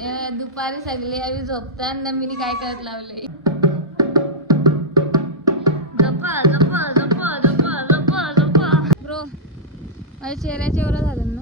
दुपारी सगळे आम्ही झोपतात ना मी काय करत लावले झोपा झोपा झोपा झोपा झोपा झोपा. ब्रो माझ्या चेहऱ्याचे एवढं झालं ना?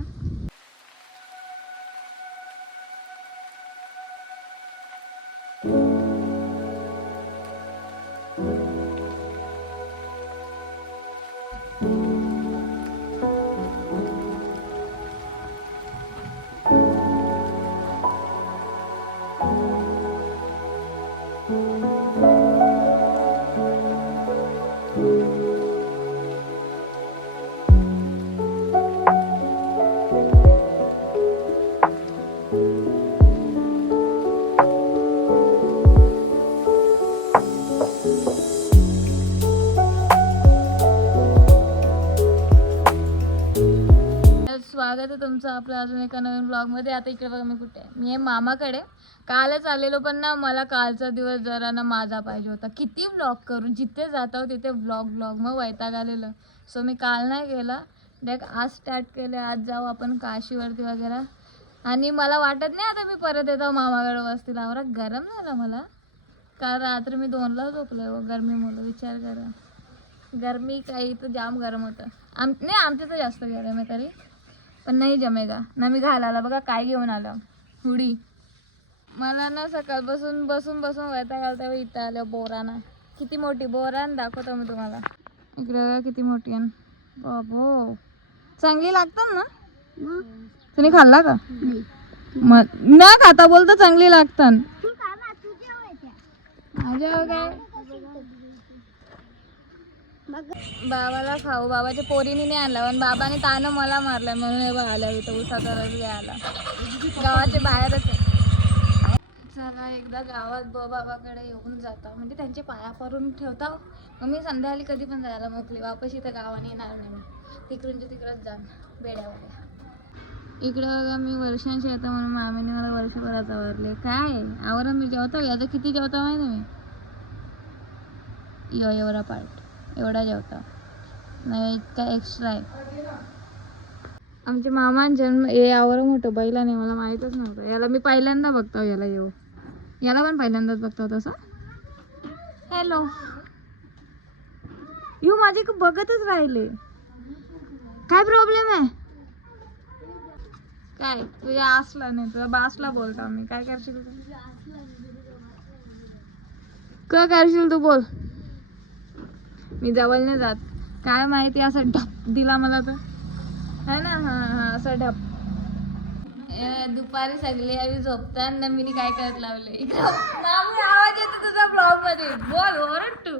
आपलं अजून एका नवीन ब्लॉगमध्ये. आता इकडे बघा मी कुठे मी आहे मामाकडे. कालच आलेलो पण ना मला कालचा दिवस जरा ना माझा पाहिजे होता. किती ब्लॉग करून जिथे जातो तिथे ब्लॉग ब्लॉग मग वैताग आलेलं. सो मी काल नाही गेला. देख आज स्टार्ट केले आज जाऊ आपण काशीवरती वगैरे. आणि मला वाटत नाही आता मी परत येतो मामाकडे वस्तीला. आवरा गरम झाला मला. काल रात्री मी दोनला झोपलं हो गरमीमुळे विचार करा. गरमी काही तर जाम गरम होतं. आम नाही आमच्या तर जास्त गरम आहे तरी. पण नाही जमेगा. ना मी घालायला बघा काय घेऊन आलं. हुडी. मला ना सकाळपासून बसून बसून वैता घालता इथं आलं बोराना. किती मोठी बोरान दाखवतो मी तुम्हाला. इकडे किती मोठी आहे. बाबो. चांगली लागतात ना? तुम्ही खाल्ला का? मग न खाता बोलतो चांगली लागतात. माझ्या काय? बाबाला खाऊ. बाबाच्या पोरीने नाही आणला पण बाबाने तानं मला मारलाय म्हणून हे बघ आल्या इथं उसाचा रस घ्यायला गावाच्या बाहेरच आहे. चला एकदा गावात बाबाकडे येऊन जाता. म्हणजे त्यांचे पाया पडून ठेवता. मग मी संध्याकाळी कधी पण जायला मोकली वापस इथं गावाने येणार नाही मी. तिकडूनच्या तिकडंच जाणार बेड्यावर इकडं बघा मी वर्षांशी येतो म्हणून मामीने मला वर्षभरात आवरले काय? आवरण मी जेवतो? याचं किती जेवता माहिती मी यो एवढा पार्ट एवढा जेवता. नाही इतका एक्स्ट्रा आहे. आमच्या मामान जन्म हे मोठं बैला नाही मला माहीतच नव्हतं. याला मी पहिल्यांदा बघतो याला येऊ. याला पण पहिल्यांदाच बघतो तसं? हॅलो येऊ माझे बघतच राहिले. काय प्रॉब्लेम आहे? काय? तुझ्या आसला नाही तुझ्या बासला बोलतो मी काय करशील तू? करशील तू बोल. मी जवळ नाही जात. काय माहिती असं ढप दिला मला तर. है ना? हा हा असं ढप. दुपारी सगळे आम्ही झोपताना मी काय करत लावले आवाज येतो तुझा ब्लॉगमध्ये. बोल ओरड तू.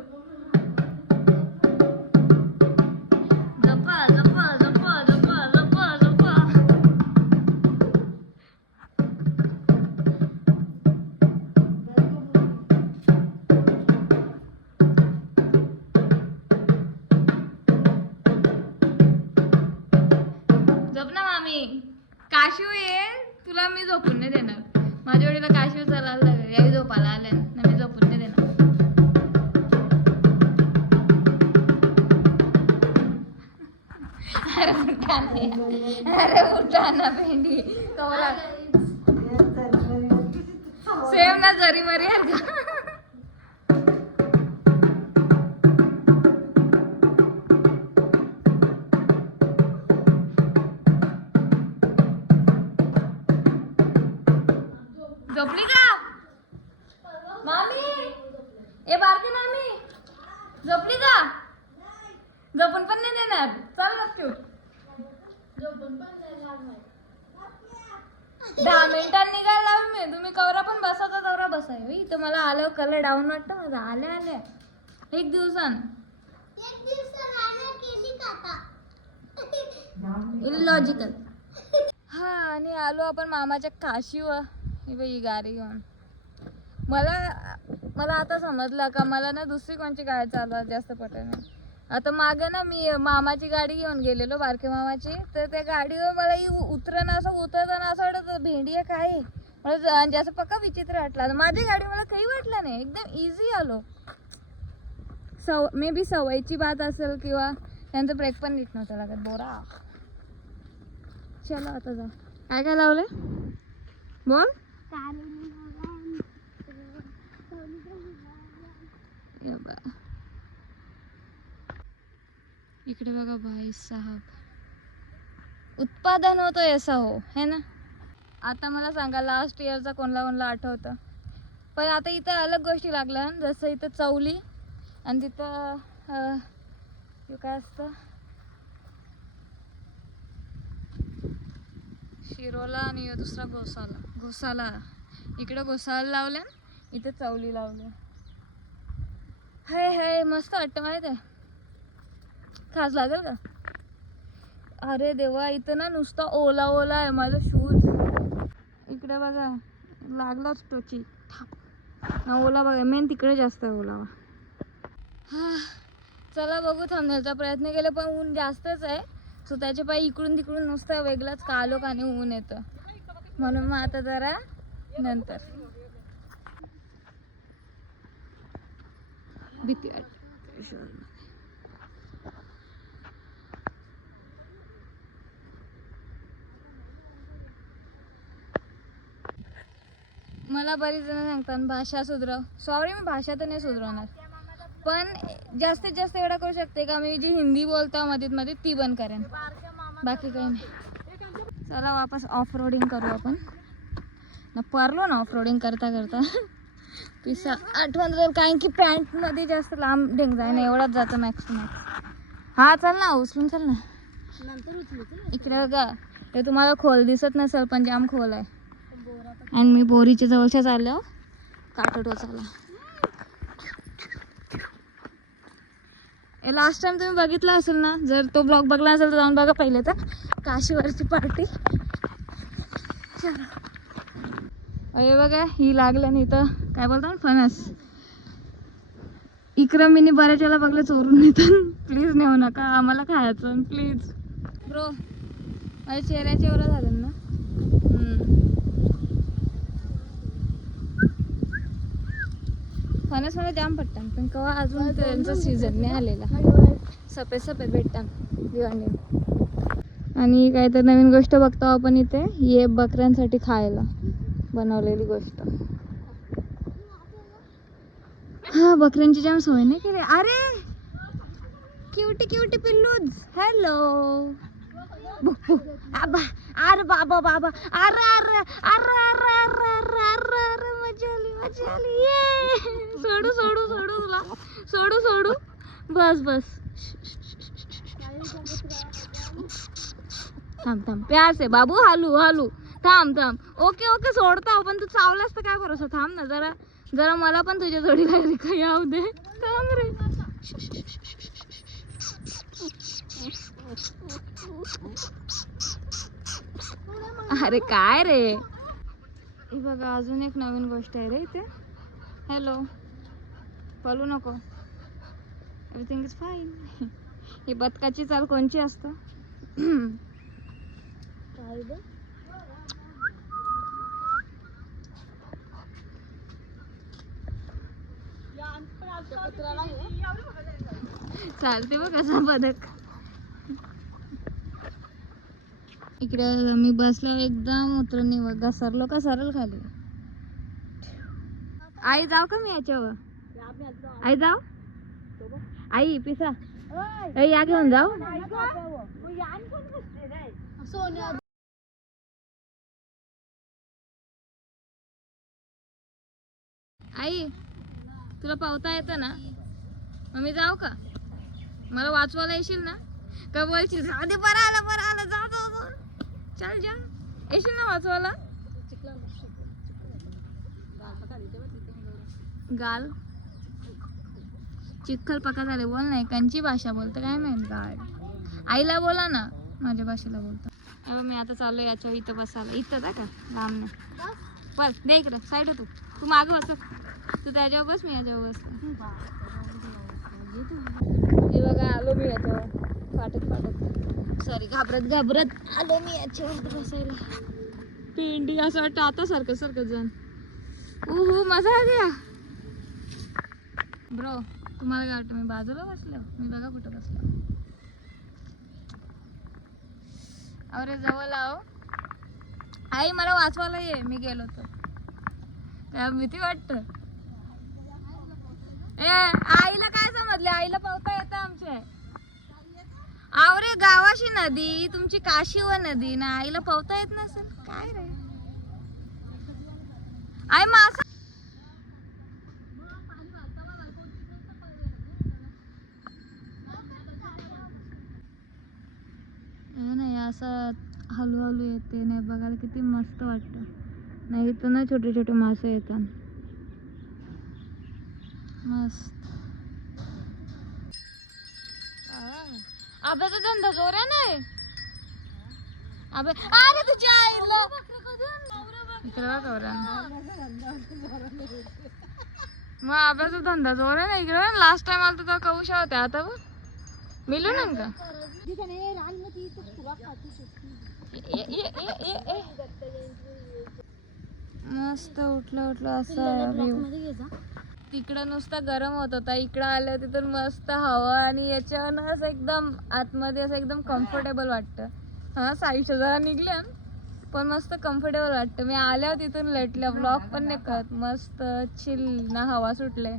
मी झोपून नाही देणार. माझ्या वडीला काशिव चालायला लागेल? याही झोपायला आले ना मी झोपून नाही देणार. अरे उठा ना. अरे उठा ना भेंडी. कमला सेम ना जरी मरी आहे का? झोपली का? मामी? ए बारकी मामी झोपली का? झोपून पण नाही देणार. चल नक्की दहा मिनिटांनी निघायला लावून मी. तुम्ही कवरा पण बसायचा दौरा बसाय इथं मला आलं कलर डाऊन वाटतं माझा. आले आले एक दिवसान. इलॉजिकल हा आणि आलो आपण मामाच्या काशीवर. ही बाई गाडी घेऊन. मला मला आता समजलं का मला ना दुसरी कोणची गाडी चालवा जास्त पटत नाही. आता मागं ना मी मामाची गाडी घेऊन गेलेलो बारके मामाची. तर त्या गाडीवर मला ही उतरणं असं उतरताना असं वाटत भेंडी आहे काय मला ज- पक्का विचित्र वाटला. माझी गाडी मला काही वाटलं नाही. एकदम इझी आलो. सव मे बी सवयीची बात असेल किंवा त्यांचं ब्रेक पण नीट नव्हतं लागत. बोरा. चला आता जा. काय काय लावलं बोल. इकडे बघा भाई साहब. उत्पादन होतो असा हो है ना? आता मला सांगा लास्ट इयरचा कोणला कोणला आठवतं? पण आता इथं अलग गोष्टी लागल्या जसं इथं चवली आणि तिथं काय असतं? शिरोला आणि दुसरा घोसाला घोसाला इकडं घोसाला लावल्या इथे चवली लावल्या. हाय हाय मस्त वाटतं माहिती आहे खास लागेल का? अरे देवा इथं ना नुसता ओला ओला आहे माझं शूज इकडे बघा लागलाच टोची ओला बघा मेन तिकडे जास्त आहे ओलावा हा चला बघू थांबण्याचा प्रयत्न केला पण ऊन जास्तच आहे. सो त्याचे पाय इकडून तिकडून नुसतं वेगळाच कालोख आणि ऊन येतं. म्हणून मग आता जरा नंतर. भीती वाटते. मला बरीच जण सांगतात भाषा सुधरव. सॉरी मी भाषा तर नाही सुधरवणार. पण जास्तीत जास्त एवढा करू शकते का? मी जी हिंदी बोलतो मध्ये मध्ये ती बंद करेन. बाकी काही नाही. चला वापस ऑफ रोडिंग करू आपण. ना परलो ना ऑफ रोडिंग करता करता. पिसा आठवण जाईल कारण की पॅन्टमध्ये जास्त लांब ढेंग जाय ना एवढाच जातो मॅक्स मॅक्स हा चल ना उचलून चल ना. इकडे बघा. ते तुम्हाला खोल दिसत नसेल पण जाम खोल आहे. आणि मी बोरीच्या जवळच्या चाललो हो. काटोटो टोचाला लास्ट टाइम तुम्ही बघितला असेल ना जर तो ब्लॉग बघला असेल तर जाऊन बघा पहिले तर. काशीवरची पार्टी अरे बघा ही लागलं नाही तर काय बोलतो ना फणस. इकडं मी बऱ्याच वेळेला बघलं चोरून नेतात. प्लीज नेऊ नका आम्हाला खायचं प्लीज ब्रो माझ्या चेहऱ्याच्या एवढं झालं ना. सोन्या मला जाम पडतात पण कवा अजून त्यांचा सीझन नाही आलेला सफेद सफेद भेटतात दिवाणी आणि काय तर नवीन गोष्ट बघतो आपण इथे. ये बकऱ्यांसाठी खायला. बनवलेली गोष्ट. हा बकऱ्यांची जाम सोय नाही केली. अरे! क्युटी क्युटी पिल्लूज हॅलो अर अरे बाबा बाबा. अर अर अर अर अर अर अर मजा आली मजा आली. ये सोडू सोडू सोडू तुला. सोडू सोडू. बस बस. थांब थांब. प्यार आहे बाबू. हालू हालू. थांब थांब. ओके ओके सोडता पण तू चावलास तर काय भरोसा? थांब ना जरा जरा मला पण तुझ्या जोडीला काही आऊ दे. थांब रे. अरे काय रे? बघा अजून एक नवीन गोष्ट आहे रे इथे. हॅलो पळू नको. एव्हरीथिंग इज फाईन ही बदकाची चाल कोणची असतं? चालते बघ असा बदक. इकडे मी बसलो एकदम उतरून घसरलो का सरळ खाली? आई जाऊ का मी याच्यावर? आई जाऊ आई पिसा। आई या घेऊन जाऊ आई तुला पावता येतं ना? मग मी जाऊ का? मला वाचवायला येशील ना? का बोलशील? जाऊ दे बरं आलं बरं आलं. जा जा जा. चल जा येशील ना वाचवायला? गाल चिखल पका झाले बोल नाही कांची भाषा बोलतं काय माहीत गाड आईला बोला ना माझ्या भाषेला बोलतो. अरे मी आता चाललो याच्या इथं बसायला. इथं जा का? लांब नाही. बस दे इकडे साईड तू. तू मागं बस. तू त्याच्यावर बस मी याच्यावर बस. हे बघा आलो मी याच्यावर फाटत फाटत सॉरी घाबरत घाबरत आलो मी याच्यावर बसायला. पेंडी असं वाटतं आता सारखं सारखं जण. हो मजा आली ब्रो तुम्हाला काय वाटतं मी बाजूला बसलो? मी बघा कुठं बसलो. अरे जवळ आहो. आई मला वाचवायला ये. मी गेलो तर या भीती वाटत. ए आईला काय समजले? आईला पावता येतं आमच्या आवरे गावाशी नदी तुमची काशी व नदी. ना आईला पावता येत नसेल? काय रे? आई मासा हे नाही असं हळूहळू येते नाही बघायला किती मस्त वाटतं. नाही इथं ना छोटे छोटे मासे येतात. मस्त. अभ्याचा धंदा जोऱ्या नाही? अबे अरे तुझ्या आईला इकडे बघ मग अभ्याचा धंदा जोऱ्या नाही इकडे लास्ट टाइम आला तर कौशा होत्या आता बघ. मिळू ना का मस्त उठलं उठलं असं तिकडं नुसतं गरम होत होता. इकडं आलं तिथून मस्त हवा आणि याच्यानं असं एकदम आतमध्ये असं एकदम कम्फर्टेबल वाटतं. हा साईडच्या जरा निघल्या पण मस्त कम्फर्टेबल वाटतं. मी आल्यावर तिथून लेटल्या. ब्लॉग पण नाही करत. मस्त चिल ना हवा सुटले.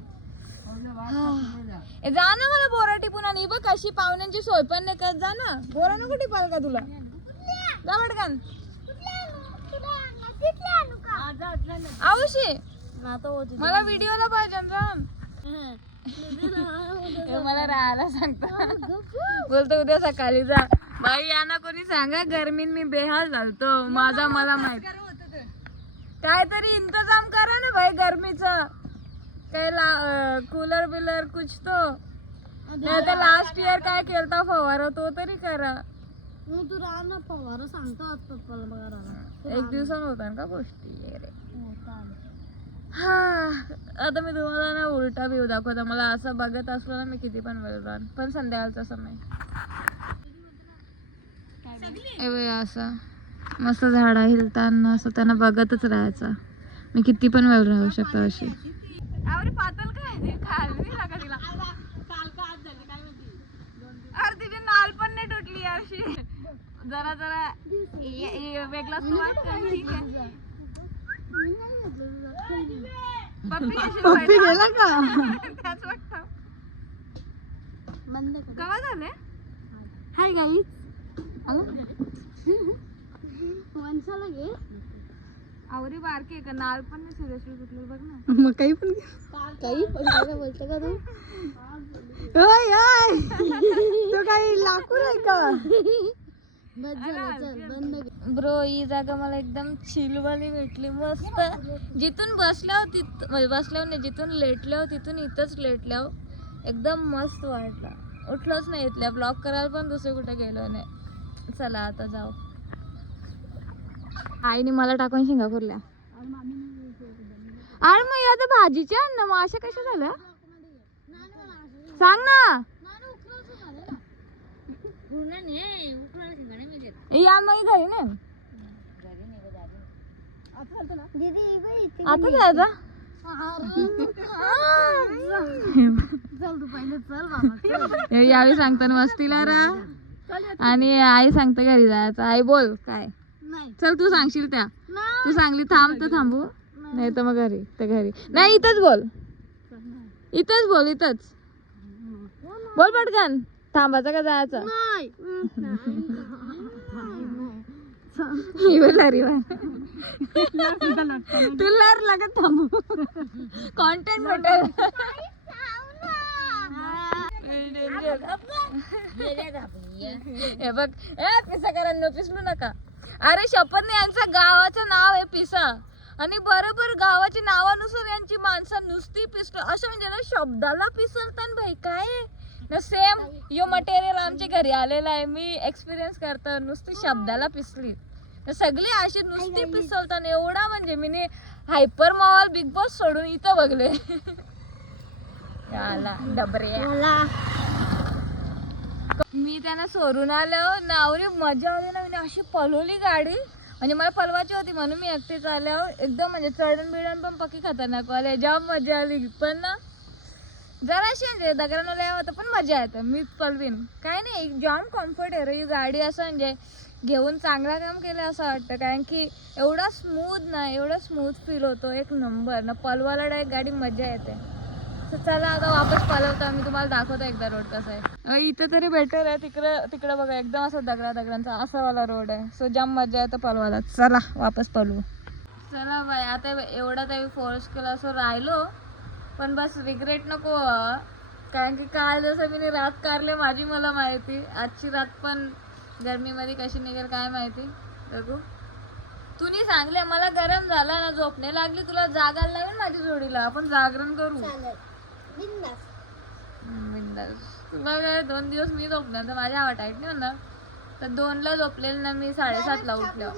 ए, जा ना मला बोरा टिपून आणि बघ कशी पाहुण्यांची सोय पण नाही करत. जा ना. बोरा नको टिपाल का तुला? जा पटकन. आऊशी मला व्हिडिओला पाहिजे ना राम. हे. मला राहायला सांगता. बोलतो उद्या सकाळी जा. बाई यांना कोणी सांगा गर्मीन मी बेहाल झालतो. माझा मला माहीत. काहीतरी इंतजाम करा ना भाई गर्मीचा. काय ला कूलर बिलर कुछ तो। नाही तर लास्ट इयर काय केलता फवारा तो तरी करा तू राहा ना पवार सांगतो आज पप्पाला बघा राहा एक दिवसात होता का गोष्टी वगैरे हा। आता मी तुम्हाला ना उलटा व्ह्यू दाखवता मला असं बघत असलो ना मी किती पण वेळ राहन पण संध्याकाळचा समय। ए बाई असं मस्त झाडा हिलताना असं त्यांना बघतच राहायचं। मी किती पण वेळ राहू शकतो अशी। आवरी पातल काय? खाली लागा तिला. अरे तिची नाल पण नाही तुटली अशी. जरा जरा वेगळाच तो वाटतं ठीक आहे. पप्पी कशी पप्पी गेला का? त्याच वाटतं. बंद कवा झाले? हाय गाईस वंशाला घे. आवरी बारके आहे का? नाल पण नाही सिरियसली तुटली बघ ना. मग काही पण काही पण काय बोलतो का तू? ओय ओय. तो काही लाकूड आहे का? बस झालं चल बंद कर. ब्रो ही जागा मला एकदम चिलवाली भेटली मस्त. जिथून बसल्यावर तिथ म्हणजे बसल्यावर नाही जिथून लेटल्यावर तिथून इथंच लेटल्यावर एकदम मस्त वाटलं. उठलोच नाही इथल्या. ब्लॉक करायला पण दुसरे कुठे गेलो नाही. चला आता जाऊ. आईने मला टाकून शिंगा अरे मग या तर भाजीच्या ना मग अशा कशा झाल्या? सांग ना. या मग घरी ना आता जायचं यावेळी सांगताना मस्तीला रा. आणि आई सांगते घरी जायचं. आई बोल काय? नाही. चल तू सांगशील त्या. तू सांगली थांब तर थांबू. नाही. तर मग घरी तर घरी. नाही इथंच बोल. इथंच बोल इथंच. बोल पटकन. थांबायचं का जायचं? ही वा. तुला लागत थांबू. कॉन्टेंट भेटेल. हे बघ. ए पिसाकरांनो पिसलू नका. अरे शपथ नाही यांचं गावाचं नाव आहे पिसा. आणि बरोबर गावाच्या नावानुसार यांची माणसं नुसती पिसतो. असं म्हणजे ना शब्दाला पिसलतात भाई काय? ना सेम यो मटेरियल आमच्या घरी आलेला आहे. मी एक्सपिरियन्स करतो नुसती शब्दाला पिसली. सगळी अशी नुसती पिसलतात एवढा म्हणजे मी हायपर मॉल बिग बॉस सोडून इथं बघले. डबरे मी त्यांना सोडून आलो. नावरी मजा आली ना मी अशी पलवली गाडी. म्हणजे मला पलवायची होती म्हणून मी एकटीच आल्यावर एकदम म्हणजे चढण बिडण पण पक्की खतरनाक आले जाम मजा आली. पण ना जराशी म्हणजे दगडानं लय होतं पण मजा येते. मी पलवीन काय नाही जाम कम्फर्ट आहे रे. ही गाडी असं म्हणजे घेऊन चांगला काम केलं असं वाटतं. कारण की एवढा स्मूथ ना एवढा स्मूथ फील होतो. एक नंबर ना पलवाला डायरेक्ट गाडी मजा येते. तर चला आता वापस पालवतो. मी तुम्हाला दाखवतो एकदा रोड कसा आहे. इथं तरी बेटर आहे. तिकडं तिकडं बघा एकदम असं दगडा दगडांचा असा वाला रोड आहे. सो जाम मजा येतं पलवाला चला वापस पलवू. चला बाय आता एवढा तरी फोर्स केला असं राहिलो. पण बस रिग्रेट नको. कारण की काल जसं मी रात कारले माझी मला माहिती. आजची रात पण गरमीमध्ये कशी निघेल काय माहिती. बघू. तुम्ही सांगले मला गरम झाला ना झोपणे लागली. तुला जागायला लागेल माझ्या जोडीला. आपण जागरण करू. बिंदास तुला काय दोन दिवस मी झोपणार तर माझ्या आवा टाईट नाही होणार. तर दोनला झोपलेलं ना मी साडेसातला उठलो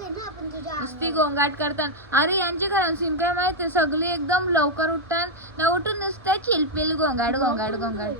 नुसती गोंगाट करतात अरे यांचे घरात काय माहिती? सगळी एकदम लवकर उठतात ना उठून नुसतं चिलपिल गोंगाट गोंगाट गोंगाट.